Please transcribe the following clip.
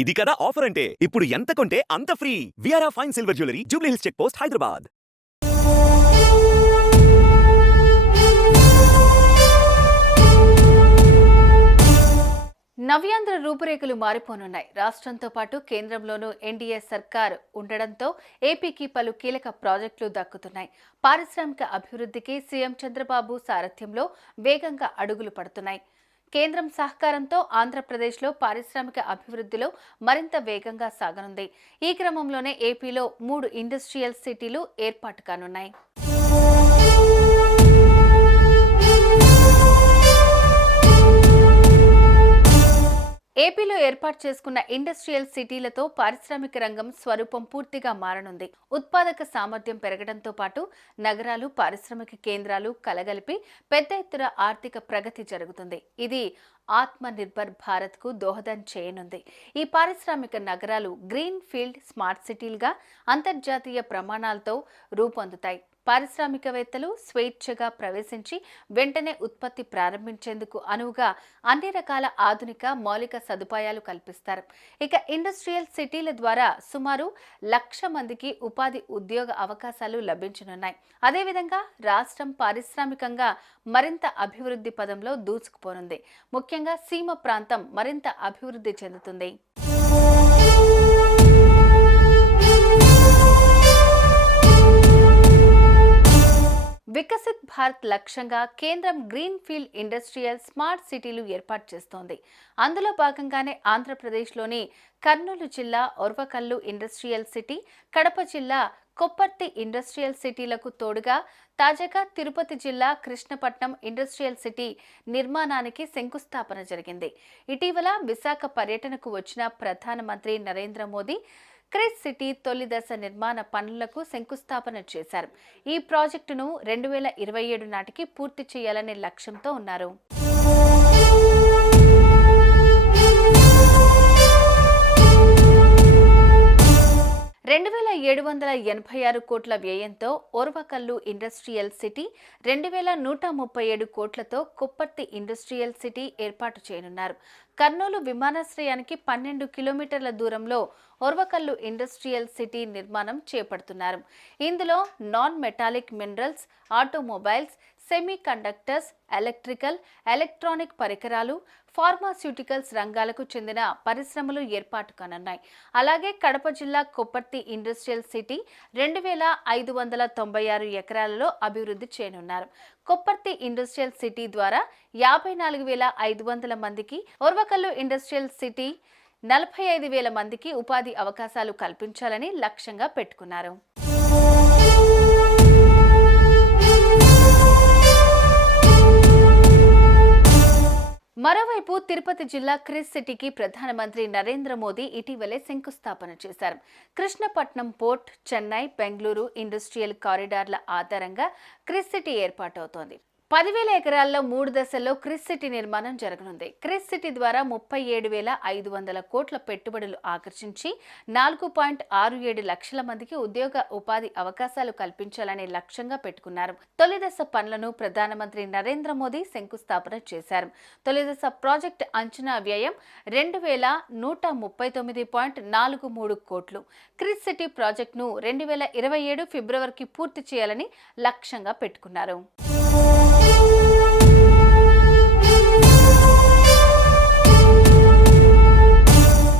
ఇది కదా ఆఫర్ అంటే? ఇప్పుడు ఎంత కొంటే అంత free విఆర్ఆ fine silver jewellery Jubilee Hills check post Hyderabad నవ్యాంధ్ర రూపురేఖలు మారిపోనున్నాయి. రాష్ట్రంతో పాటు కేంద్రంలోనూ ఎన్డీఏ సర్కార్ ఉండడంతో ఏపీకి పలు కీలక ప్రాజెక్టులు దక్కుతున్నాయి. పారిశ్రామిక అభివృద్ధికి సీఎం చంద్రబాబు సారథ్యంలో వేగంగా అడుగులు పడుతున్నాయి. కేంద్రం సహకారంతో ఆంధ్రప్రదేశ్లో పారిశ్రామిక అభివృద్ధిలో మరింత వేగంగా సాగనుంది. ఈ క్రమంలోనే ఏపీలో మూడు ఇండస్ట్రియల్ సిటీలు ఏర్పాటు కానున్నాయి. ఏర్పాటు చేసుకున్న ఇండస్ట్రియల్ సిటీలతో పారిశ్రామిక రంగం స్వరూపం పూర్తిగా మారనుంది. ఉత్పాదక సామర్థ్యం పెరగడంతో పాటు నగరాలు పారిశ్రామిక కేంద్రాలు కలగలిపి పెద్ద ఎత్తున ఆర్థిక ప్రగతి జరుగుతుంది. ఇది ఆత్మ నిర్భర్ భారత్కు దోహదం చేయనుంది. ఈ పారిశ్రామిక నగరాలు గ్రీన్ ఫీల్డ్ స్మార్ట్ సిటీలుగా అంతర్జాతీయ ప్రమాణాలతో రూపొందుతాయి. పారిశ్రామికవేత్తలు స్వేచ్ఛగా ప్రవేశించి వెంటనే ఉత్పత్తి ప్రారంభించేందుకు అనువుగా అన్ని రకాల ఆధునిక మౌలిక సదుపాయాలు కల్పిస్తారు. ఇక ఇండస్ట్రియల్ సిటీల ద్వారా సుమారు లక్ష మందికి ఉపాధి ఉద్యోగ అవకాశాలు లభించనున్నాయి. అదేవిధంగా రాష్ట్రం పారిశ్రామికంగా మరింత అభివృద్ధి పదంలో దూసుకుపోనుంది. ముఖ్యంగా సీమ ప్రాంతం మరింత అభివృద్ధి చెందుతుంది. వికసిత్ భారత్ లక్ష్యంగా కేంద్రం గ్రీన్ ఫీల్డ్ ఇండస్ట్రియల్ స్మార్ట్ సిటీలు ఏర్పాటు చేస్తోంది. అందులో భాగంగానే ఆంధ్రప్రదేశ్లోని కర్నూలు జిల్లా ఒర్వకల్లు ఇండస్ట్రియల్ సిటీ కడప జిల్లా కొప్పర్తి ఇండస్ట్రియల్ సిటీలకు తోడుగా తాజాగా తిరుపతి జిల్లా కృష్ణపట్నం ఇండస్ట్రియల్ సిటీ నిర్మాణానికి శంకుస్థాపన జరిగింది. ఇటీవల విశాఖ పర్యటనకు వచ్చిన ప్రధానమంత్రి నరేంద్ర మోదీ క్రిస్ సిటీ తొలి దశ నిర్మాణ పనులకు శంకుస్థాపన చేశారు. ఈ ప్రాజెక్టును రెండు వేల ఇరవై ఏడు నాటికి పూర్తి చేయాలనే లక్ష్యంతో ఉన్నారు. వందల ఎనభై ఆరు కోట్ల వ్యయంతో ఓర్వకల్లు ఇండస్ట్రియల్ సిటీ రెండు వేల నూట ముప్పై ఏడు కోట్లతో కుప్పర్తి ఇండస్ట్రియల్ సిటీ ఏర్పాటు చేయనున్నారు. కర్నూలు విమానాశ్రయానికి పన్నెండు కిలోమీటర్ల దూరంలో ఓర్వకల్లు ఇండస్ట్రియల్ సిటీ నిర్మాణం చేపడుతున్నారు. ఇందులో non metallic minerals automobiles semi conductors electrical electronic పరికరాలు ఫార్మాస్యూటికల్స్ రంగాలకు చెందిన పరిశ్రమలు ఏర్పాటు కానున్నాయి. అలాగే కడప జిల్లా కొప్పర్తి ఇండస్ట్రియల్ సిటీ రెండు వేల ఐదు వందల తొంభై ఆరు ఎకరాలలో అభివృద్ధి చేయనున్నారు. కొప్పర్తి ఇండస్ట్రియల్ సిటీ ద్వారా యాభై నాలుగు వేల ఐదు వందల మందికి ఓర్వకల్లు ఇండస్ట్రియల్ సిటీ నలభై ఐదు వేల మందికి ఉపాధి అవకాశాలు కల్పించాలని లక్ష్యంగా పెట్టుకున్నారు. తిరుపతి జిల్లా క్రిస్ సిటీకి ప్రధానమంత్రి నరేంద్ర మోదీ ఇటీవలే శంకుస్థాపన చేశారు. కృష్ణపట్నం పోర్ట్ చెన్నై బెంగళూరు ఇండస్ట్రియల్ కారిడార్ల ఆధారంగా క్రిస్ సిటీ ఏర్పాటవుతోంది. పదివేల ఎకరాల్లో మూడు దశల్లో క్రిస్ సిటీ నిర్మాణం జరగనుంది. క్రిస్ సిటీ ద్వారా ముప్పై ఏడు వేల ఐదు వందల కోట్ల పెట్టుబడులు ఆకర్షించి నాలుగు పాయింట్ ఆరు ఏడు లక్షల మందికి ఉద్యోగ ఉపాధి అవకాశాలు కల్పించాలనే లక్ష్యంగా పెట్టుకున్నారు. తొలిదశ పనులను ప్రధానమంత్రి నరేంద్ర మోదీ శంకుస్థాపన చేశారు. తొలిదశ ప్రాజెక్టు ప్రాజెక్ట్ అంచనా వ్యయం రెండు వేల నూట ముప్పై తొమ్మిది పాయింట్ నాలుగు మూడు కోట్లు. క్రిస్ సిటీ ప్రాజెక్టును రెండు వేల ఇరవై ఏడు ఫిబ్రవరికి పూర్తి చేయాలని లక్ష్యంగా పెట్టుకున్నారు.